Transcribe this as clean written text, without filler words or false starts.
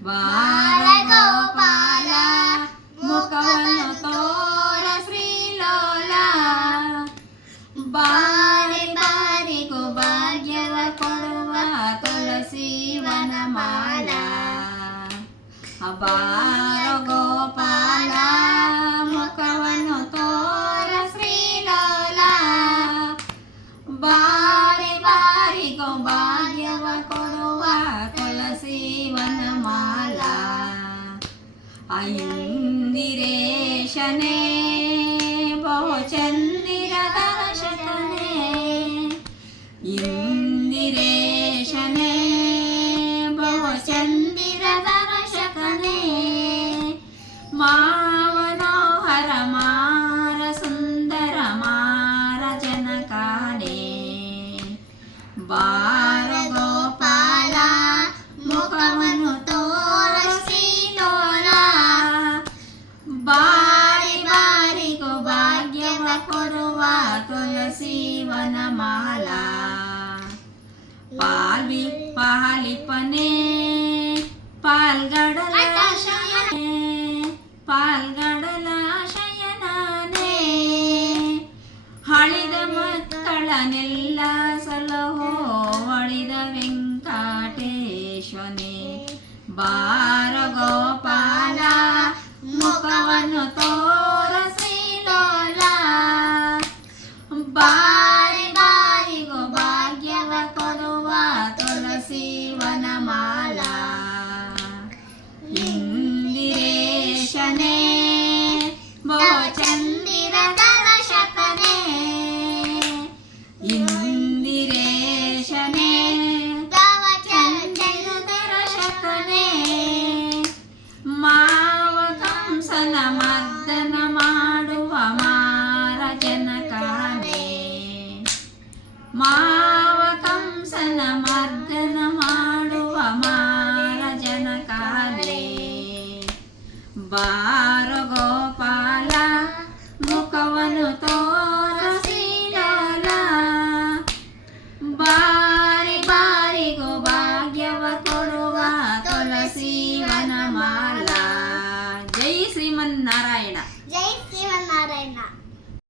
ಬಾರ ಗೋಪಾಲ ಮುಖವನ್ನು ತೋರ ಶ್ರೀಲೋಲ ಬಾರಿ ಬಾರಿಗೂ ಭಾಗ್ಯವ ಕೊಡುವ ತುಳಸಿ ವನಮಾಲ ಬಾರ ಗೋಪಾಲ ಮುಖವನ್ನು ತೋರ ಶ್ರೀಲೋಲ ಬಾರಿ ಬಾರಿಗೂ ಭಾಗ್ಯವ ಕೊಡುವ ತುಳಸಿ ವನಮಾಲ ಇಂದಿರೇಶನೇ ಬಹುಚಂದಿರ ದರ್ಶಕನೇ ಇಂದಿರೇಶನೇ ಬಹುಚಂದಿರ ದರ್ಶಕನೇ ಮಾವನೋಹರ ಮಾರ ಸುಂದರ ಮಾರ ಜನಕಾನೇ ಬಾರ ಗೋಪಾಲ ಮುಖವನ್ನು ತೋರ ಶ್ರೀಲೋಲ ಬಾರಿ ಬಾರಿಗೂ ಭಾಗ್ಯವ ಕೊಡುವ ತುಳಸಿ ವನಮಾಲ ಪಾಲಿಪನೆ ಪಾಲ್ಗಡಲ ಪಾಲ್ಗಡಲ ಶಯನನೇ ಹಳಿದ ಮಕ್ಕಳನ್ನೆಲ್ಲ ಸಲಹೋ ಒಳಿದ ವೆಂಕಟೇಶ್ವನೇ ಬಾರ ಗೋಪಾಲ ಮುಖವನ್ನು ತೋರ ಶ್ರೀಲೋಲ ಬಾರಿ ಬಾರಿಗೂ ಭಾಗ್ಯವ ಕೊಡುವ ತುಳಸಿ ವನಮಾಲ ಇಂದಿರೇಶನೇ ಬಹುಚಂದಿರ ದರ್ಶಕನೇ ಇಂದಿರೇಶನೇ ಬಹುಚಂದಿರ ದರ್ಶಕನೇ ಮಾವ ಕಂಸನ ಮರ್ದನ ಮಾಡುವ ಮಾರ ಜನಕಾನೇ ಮಾವ ಕಂಸನ ಮರ್ದನ ಮಾಡುವ ಮಾರ ಜನಕಾನೇ ಬಾ